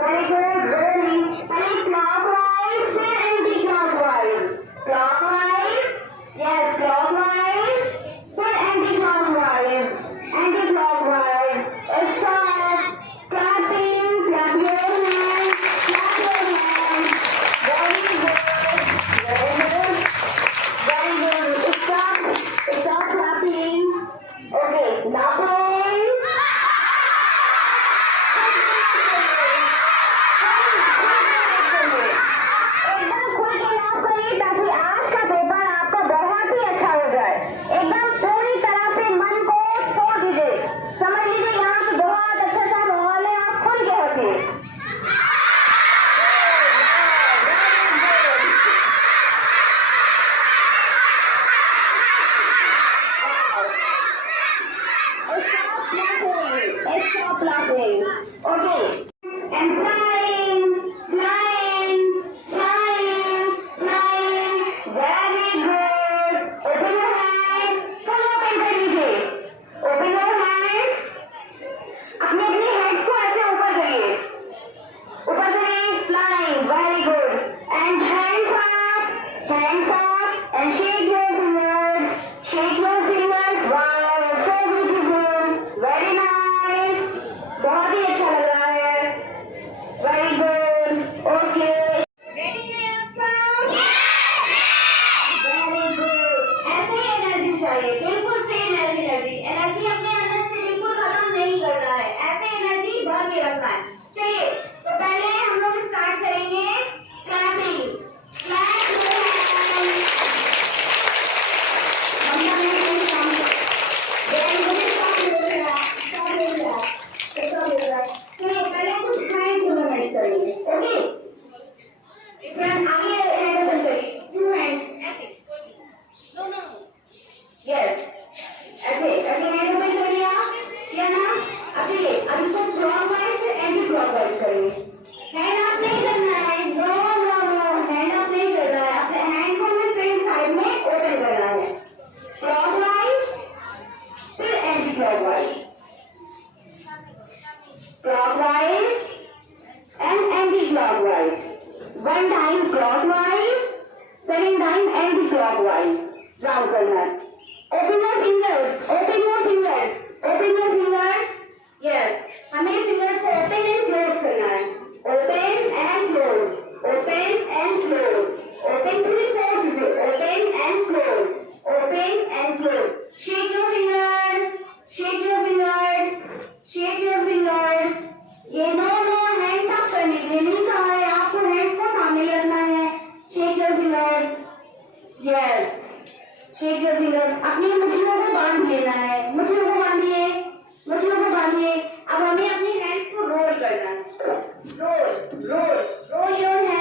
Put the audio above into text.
Very good. Rolling. पहले clockwise फिर anti-clockwise. Clockwise. Yes, clockwise. फिर anti-clockwise. Anti-clockwise. Stop. Clapping. Clap your hands. Clap your hands. Very good. Very good. Very good. Stop. Stop clapping. Okay. Now please. एकदम खुल के लाभ करिए ताकि आज का पेपर आपका बहुत ही अच्छा हो जाए। एकदम पूरी तरह से मन को छोड़ दीजिए। समझ लीजिए यहाँ पे बहुत अच्छा सा माहौल है, आप खुल के हंसिए। Stop laughing. Okay. And flying, flying, flying, flying. Very good. Open your hands. Full open कर लीजिए. Open your hands. अपने hands को ऐसे ऊपर करिए. ऊपर करिए. Flying. Very good. And hands up. Hands up. And shake your fingers. Shake your fingers. Wow. So beautiful. Very nice. बहुत ही अच्छा लग रहा है. Very good. Okay. Ready to yourself? Very good. ऐसे ही एनर्जी चाहिए. बिल्कुल सेम एनर्जी. एनर्जी अपने अंदर से बिल्कुल खत्म नहीं करना है. ऐसे एनर्जी भर के रखना है. चलिए तो पहले हम लोग स्टार्ट करेंगे क्लैपिंग. Clap your hands. मम्मा ने कोई काम किया. Very good. Stop हो रहा है. Stop हो रहा है. Stop हो रहा है. चलिए पहले कुछ हैंड मूवमेंट करेंगे. ओके. फ्रेंड आगे हैंड ओपन करिए. 2 हैंड ऐसे. No no. यस. ऐसे ऐसे हैंड ओपन करिए आप. या ना अब ये अब इसको क्लॉकवाइज से एंटी क्लॉकवाइज करिए. हैंड अप नहीं करना है. No no no. Hand up नहीं करना है. अपने हैंड को हमें फ्रंट साइड में ओपन करना है. क्लॉकवाइज फिर anti clockwise. Clockwise and anti-clockwise. One time clockwise, second time anti-clockwise. Round करना है. Open your fingers. Open your fingers. Open your fingers. Yes. हमें fingers को open and close करना है. Open and close. Open and close. Open पूरी force से. Open and close. Open and close. Shake your fingers. Shake your fingers. Shake your fingers. ये no hands up करने के लिए नहीं कहा है. आपको हैंड्स को सामने रखना है. Shake your fingers. Yes. Shake your fingers. अपनी मुट्ठियों को बांध लेना है. मुट्ठियों को बांधिए. मुट्ठियों को बांधिए. अब हमें अपनी हैंड्स को रोल करना है. Roll roll roll your hands.